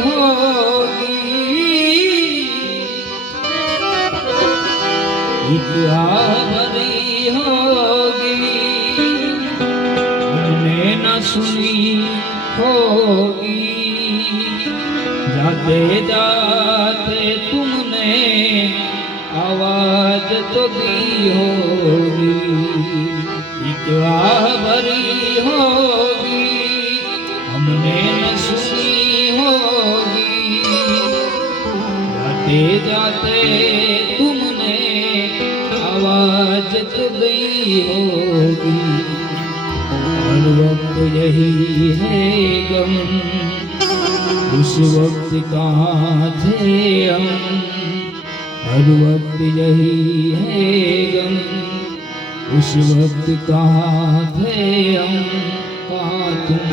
ਹੋਗੀ ਇਤਿਹਾਵਰੀ ਹੋਗੀ ਮਨੇ ਨਾ ਸੁਣੀ ਹੋਗੀ ਜਾਤੇ ਜਾਤੇ ਤੁਮਨੇ ਆਵਾਜ਼ ਤੋਂ ਦੀ ਹੋਗੀ ਇਤਿਹਾਵਰੀ जाते जाते तुमने आवाज तो दी होगी हर वक्त यही है गम उस वक्त कहाँ थे हम हर वक्त यही है गम उस वक्त कहाँ थे हम कहाँ तुम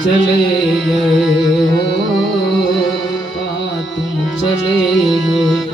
चले गए हो कहाँ तुम चले गए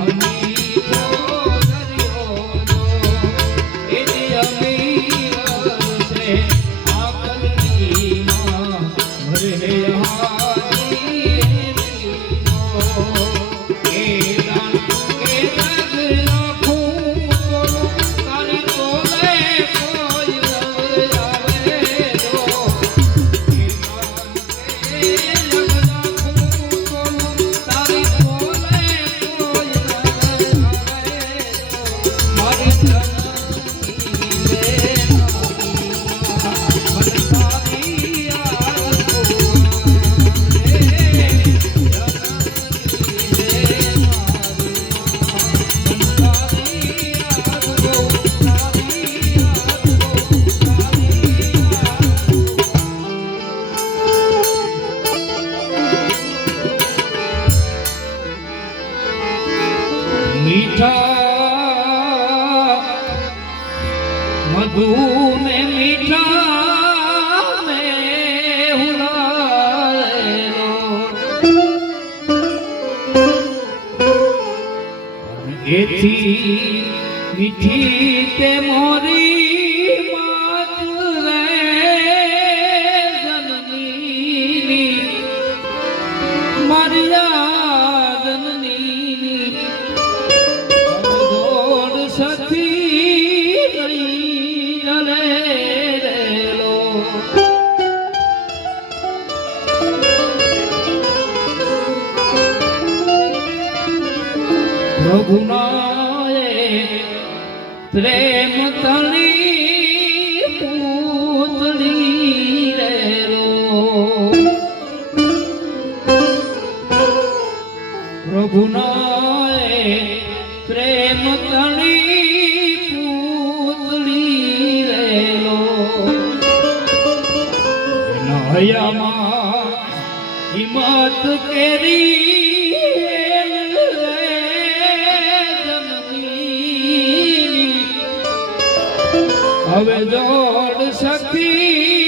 Thank you. મીઠા મધુ ને મીઠા મે એથી પ્રભુનાએ પ્રેમ તળી પૂતળી રેલો પ્રભુનાએ પ્રેમ તણી જોડ સખી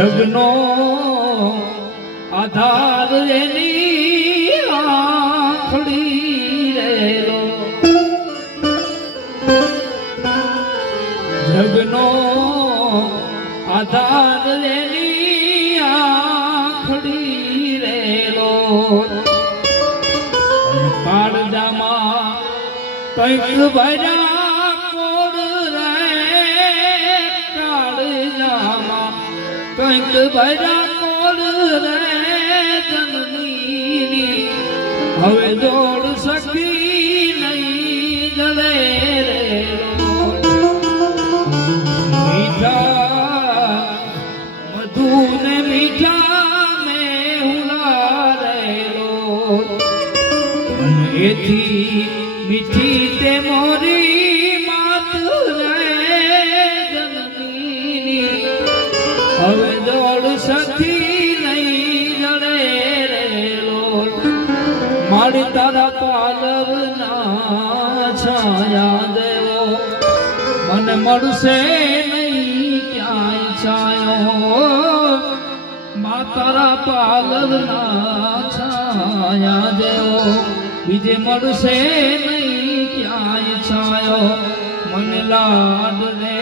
જગનો આધાર એની આખડી રેલો જગનો આધાર એની આખડી રેલો કાળજામાં કંઈક ભર્યા કંઈક ભર્યા કોડ રે જનની. હવે જોડ સખી નહીં જલે રે મીઠા અને એથી મીઠી મારી તારા પાલર ના છાયા દેવો. મને મળશે નહીં ક્યાંય છાયો. મા તારા પાલર ના છાયા દેવો. બીજે મળશે નહીં ક્યાંય છાયો. મને લાડ રે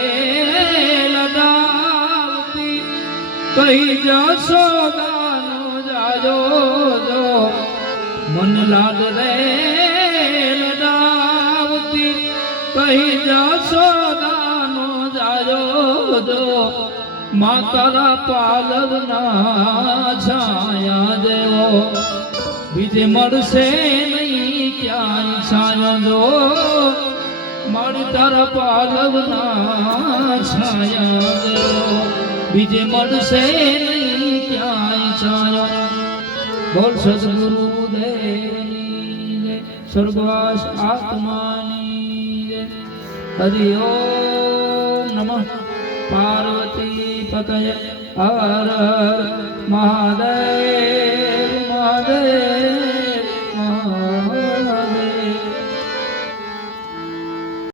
લડાવતી. કહી જશોદાનો મન લાગ રે લડાવતી, કહી જશોદાનો જાયો જો માતારા પાલર ના છાયા દેવો. બીજે મળશે નહીં ક્યાંય છાયા જો મારી તારા પાલવ ના છાયા દેવો. બીજે મળશે નહીં બોલ સદગુરુ દેવની સ્વર્ગવાસ આત્માની હરિ ઓમ નમઃ. પાર્વતી પતય હર મહાદેવ.